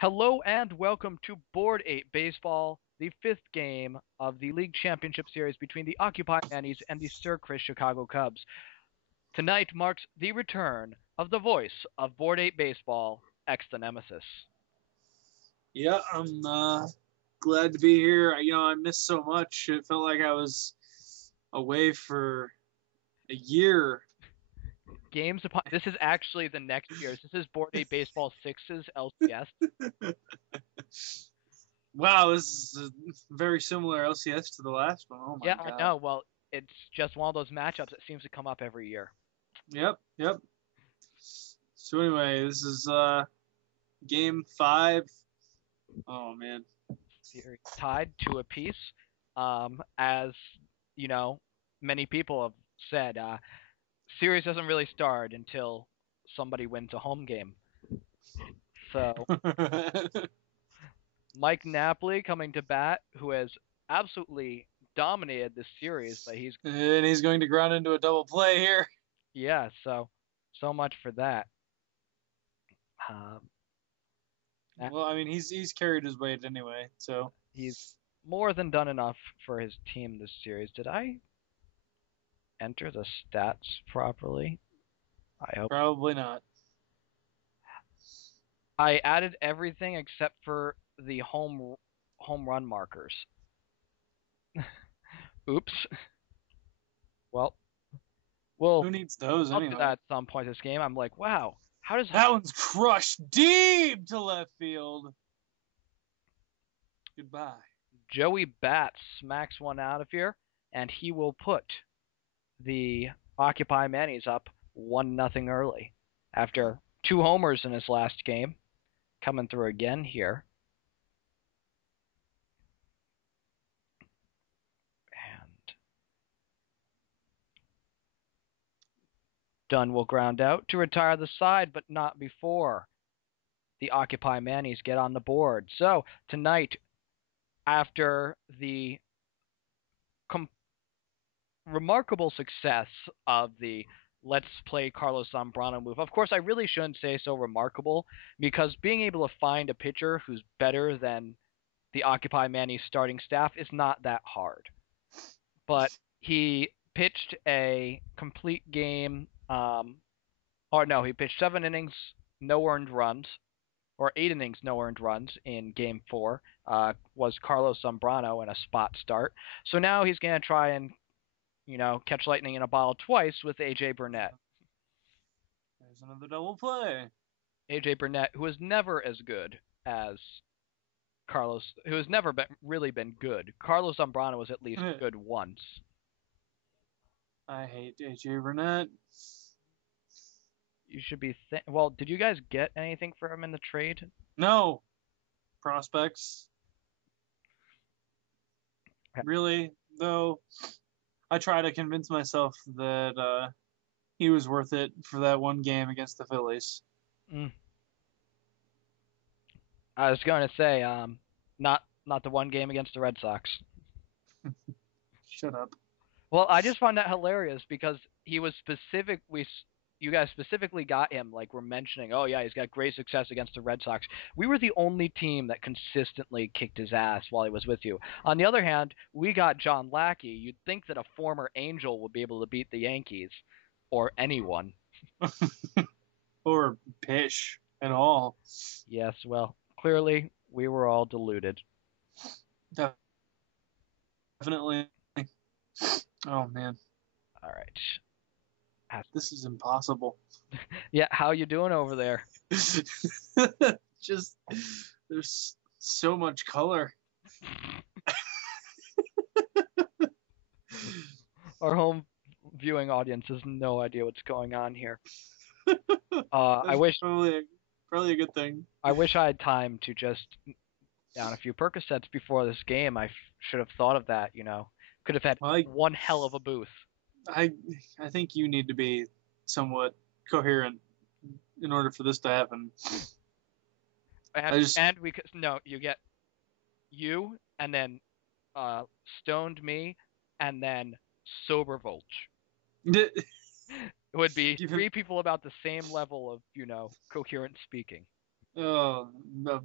Hello and welcome to Board 8 Baseball, the fifth game of the League Championship Series between the Occupy Mannies and the Sir Chris Chicago Cubs. Tonight marks the return of the voice of Board 8 Baseball, X the Nemesis. Yeah, I'm glad to be here. I missed so much. It felt like I was away for a year. Games upon this is actually the next year's. This is Board 8 Baseball 6's LCS. Wow, this is a very similar LCS to the last one. Oh my Yeah, I God. know. Well, it's just one of those matchups that seems to come up every year. Yep. So anyway, this is game 5. Oh man. Series tied to a piece. As you know, many people have said, series doesn't really start until somebody wins a home game. So Mike Napoli coming to bat, who has absolutely dominated this series, but And he's going to ground into a double play here. yeah. So much for that. Um, Well, I mean, he's carried his weight anyway, so he's more than done enough for his team this series. Did I enter the stats properly? I hope probably not. I added everything except for the home run markers. Oops. Well, we'll Who needs those I'll do anyway? that at some point this game. I'm like, wow, how does That one's crushed deep to left field. Goodbye. Joey Bat smacks one out of here, and he will put the Occupy Mannies up 1-0 early after two homers in his last game, coming through again here. And Dunn will ground out to retire the side, but not before the Occupy Mannies get on the board. So tonight, after the remarkable success of the let's play Carlos Zambrano move. Of course, I really shouldn't say so remarkable because being able to find a pitcher who's better than the Occupy Manny starting staff is not that hard. But he pitched a complete game, or no, he pitched 7 innings, no earned runs, or 8 innings, no earned runs in game four. Was Carlos Zambrano in a spot start. So now he's going to try and catch lightning in a bottle twice with AJ Burnett. There's another double play. AJ Burnett, who has never as good as Carlos, who has never really been good. Carlos Zambrano was at least good once. I hate AJ Burnett. You should be. Well, did you guys get anything for him in the trade? No prospects. Really, though, I try to convince myself that he was worth it for that one game against the Phillies. Mm. I was going to say, not the one game against the Red Sox. Shut up. Well, I just find that hilarious because he was specific. You guys specifically got him, like we're mentioning. Oh yeah, he's got great success against the Red Sox. We were the only team that consistently kicked his ass while he was with you. On the other hand, we got John Lackey. You'd think that a former Angel would be able to beat the Yankees, or anyone. Or Pish at all. Yes, well, clearly we were all deluded. Definitely. Oh man. All right. This is impossible. Yeah, how you doing over there? Just there's so much color. Our home viewing audience has no idea what's going on here. I That's wish probably a good thing. I wish I had time to just down a few Percocets before this game. I should have thought of that. Could have had one hell of a booth. I think you need to be somewhat coherent in order for this to happen. And we could you get you and then stoned me and then sober Volch. It would be three people about the same level of coherent speaking. Oh,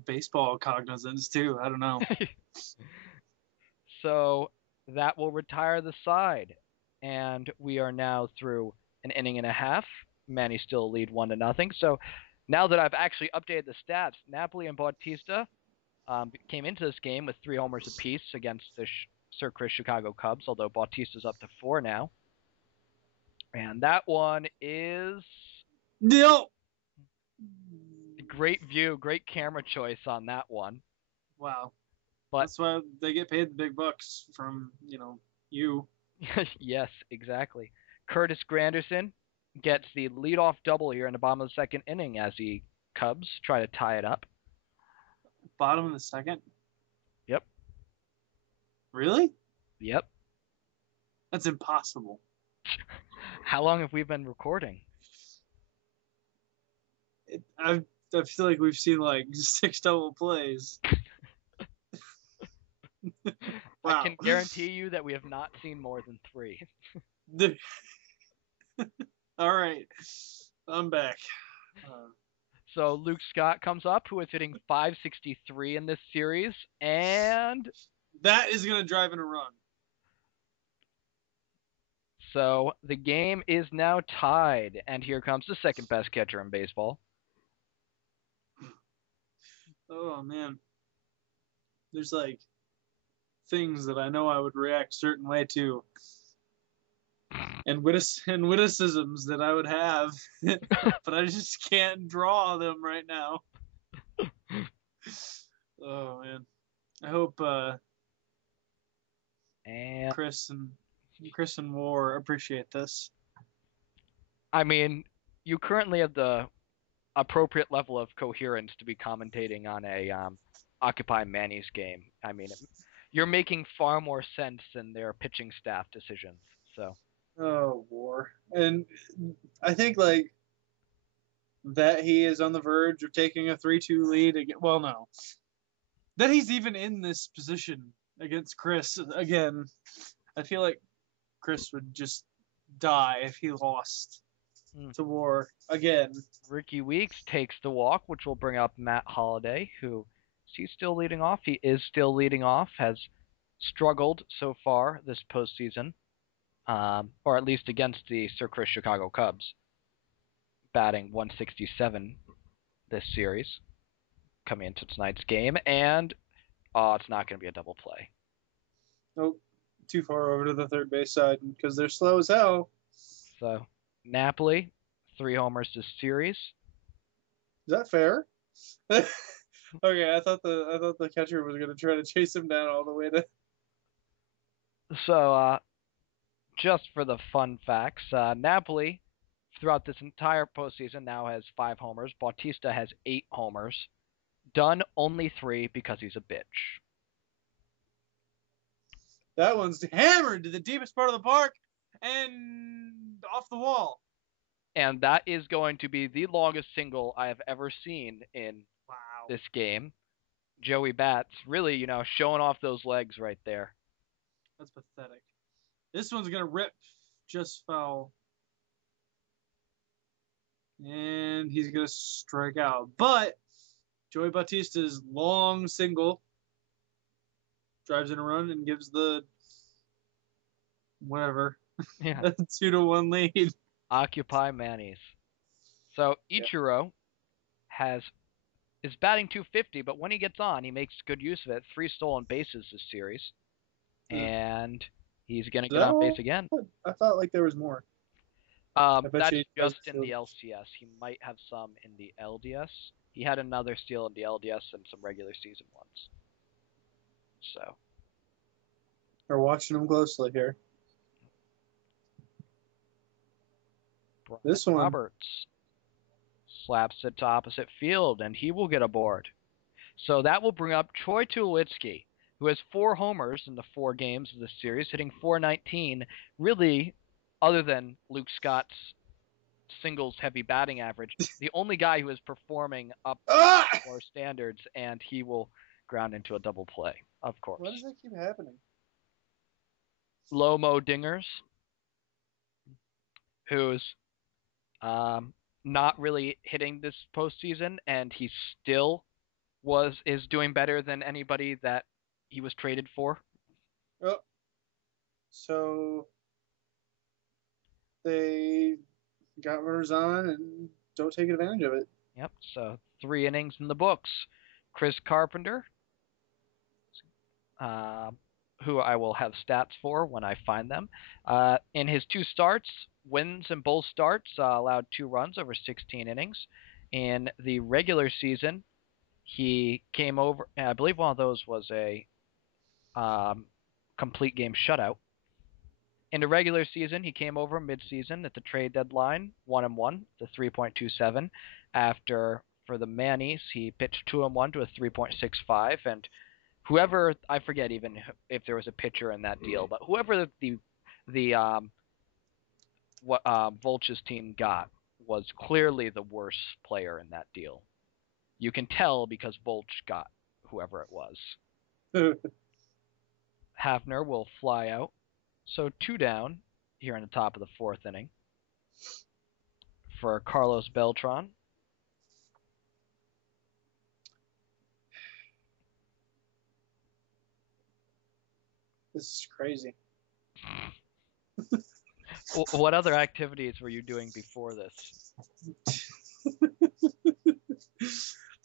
baseball cognizance too. I don't know. So that will retire the side. And we are now through an inning and a half. Manny still lead 1-0. So now that I've actually updated the stats, Napoli and Bautista came into this game with 3 homers apiece against the Sir Chris Chicago Cubs, although Bautista's up to 4 now. And that one is No. great view, great camera choice on that one. Wow. But that's why they get paid the big bucks from, you. yes, exactly. Curtis Granderson gets the leadoff double here in the bottom of the second inning as the Cubs try to tie it up. Bottom of the second? Yep. Really? Yep. That's impossible. How long have we been recording? I feel like we've seen like 6 double plays. Wow. I can guarantee you that we have not seen more than 3. All right. I'm back. So Luke Scott comes up, who is hitting .563 in this series, and that is going to drive in a run. So the game is now tied, and here comes the second best catcher in baseball. Oh, man. There's like things that I know I would react a certain way to. And witticisms that I would have, but I just can't draw them right now. Oh, man. I hope Chris and War appreciate this. I mean, you currently have the appropriate level of coherence to be commentating on a Occupy Manny's game. I mean, you're making far more sense than their pitching staff decisions. So. Oh, War. And I think like that he is on the verge of taking a 3-2 lead again. Well, no. That he's even in this position against Chris again. I feel like Chris would just die if he lost to War again. Ricky Weeks takes the walk, which will bring up Matt Holliday, who he's still leading off. He is still leading off, has struggled so far this postseason, or at least against the Sir Chris Chicago Cubs, batting .167 this series, coming into tonight's game, and it's not going to be a double play. Nope, too far over to the third base side because they're slow as hell. So Napoli, 3 homers this series. Is that fair? Okay, I thought the catcher was going to try to chase him down all the way to. So, just for the fun facts, Napoli, throughout this entire postseason, now has 5 homers. Bautista has 8 homers. Dunn only 3 because he's a bitch. That one's hammered to the deepest part of the park and off the wall. And that is going to be the longest single I have ever seen in this game. Joey Bats really, showing off those legs right there. That's pathetic. This one's going to rip just foul. And he's going to strike out. But Joey Bautista's long single drives in a run and gives the whatever. Yeah. 2-1 lead. Occupy Manny's. So Ichiro is batting .250, but when he gets on, he makes good use of it. 3 stolen bases this series. And he's going to get on base again. I thought like there was more. That's just in the LCS. He might have some in the LDS. He had another steal in the LDS and some regular season ones. So. We're watching him closely here. Brian this one. Roberts slaps it to opposite field, and he will get aboard. So that will bring up Troy Tulowitzki, who has 4 homers in the 4 games of this series, hitting .419. Really, other than Luke Scott's singles-heavy batting average, the only guy who is performing up to our standards, and he will ground into a double play, of course. Why does that keep happening? Lomo Dingers, who's not really hitting this postseason, and he's still is doing better than anybody that he was traded for. Oh, so they got runners on and don't take advantage of it. Yep. So 3 innings in the books. Chris Carpenter, uh, who I will have stats for when I find them. In his 2 starts, wins in both starts, allowed 2 runs over 16 innings. In the regular season, he came over. I believe one of those was a um, complete game shutout. In the regular season, he came over mid-season at the trade deadline, 1-1, to 3.27. After for the Mannies, he pitched 2-1 to a 3.65, and whoever I forget even if there was a pitcher in that deal, but whoever the what Volch's team got was clearly the worst player in that deal. You can tell because Volch got whoever it was. Hafner will fly out. So 2 down here in the top of the 4th inning for Carlos Beltran. This is crazy. What other activities were you doing before this?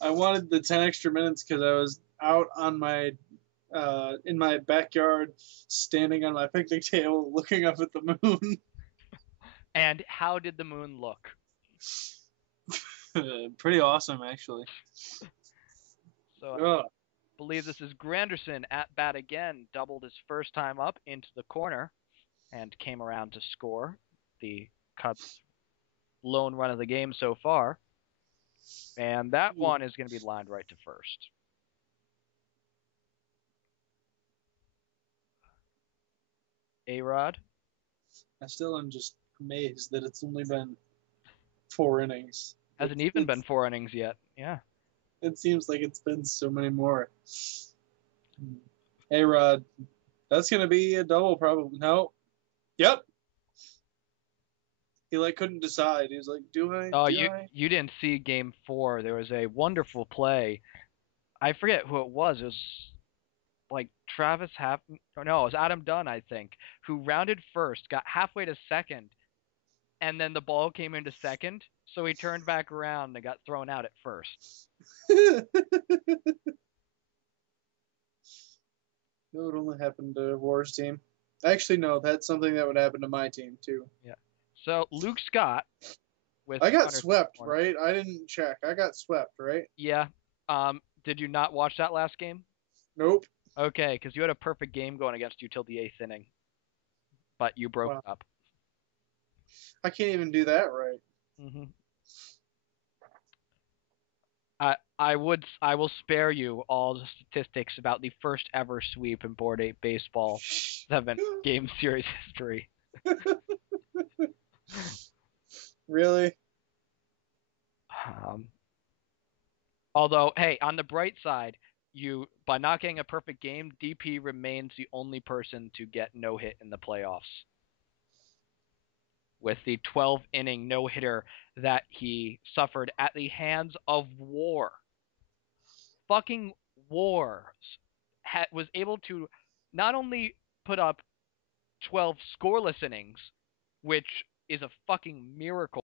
I wanted the 10 extra minutes because I was out on my in my backyard, standing on my picnic table, looking up at the moon. And how did the moon look? Pretty awesome, actually. So I believe this is Granderson at bat again, doubled his first time up into the corner and came around to score the Cubs' lone run of the game so far. And that one is going to be lined right to first. A-Rod. I still am just amazed that it's only been 4 innings. Hasn't even been 4 innings yet. Yeah. It seems like it's been so many more. A-Rod, that's going to be a double probably. No. Yep. He couldn't decide. He was like, do I? Oh, do I? you didn't see Game 4. There was a wonderful play. I forget who it was. It was like Travis Happen. No, it was Adam Dunn, I think, who rounded first, got halfway to second, and then the ball came into second, so he turned back around and got thrown out at first. No, it only happened to War's team. Actually, no, that's something that would happen to my team too. Yeah. So Luke Scott with I got Hunter swept, Corner. right? I didn't check. I got swept, right? Yeah. Did you not watch that last game? Nope. Okay, because you had a perfect game going against you till the 8th inning, but you broke Wow. up. I can't even do that right. Mm-hmm. I will spare you all the statistics about the first ever sweep in Board 8 baseball 7-game series history. Really? Although, hey, on the bright side, by not getting a perfect game, DP remains the only person to get no hit in the playoffs. With the 12-inning no-hitter that he suffered at the hands of War. Fucking War was able to not only put up 12 scoreless innings, which is a fucking miracle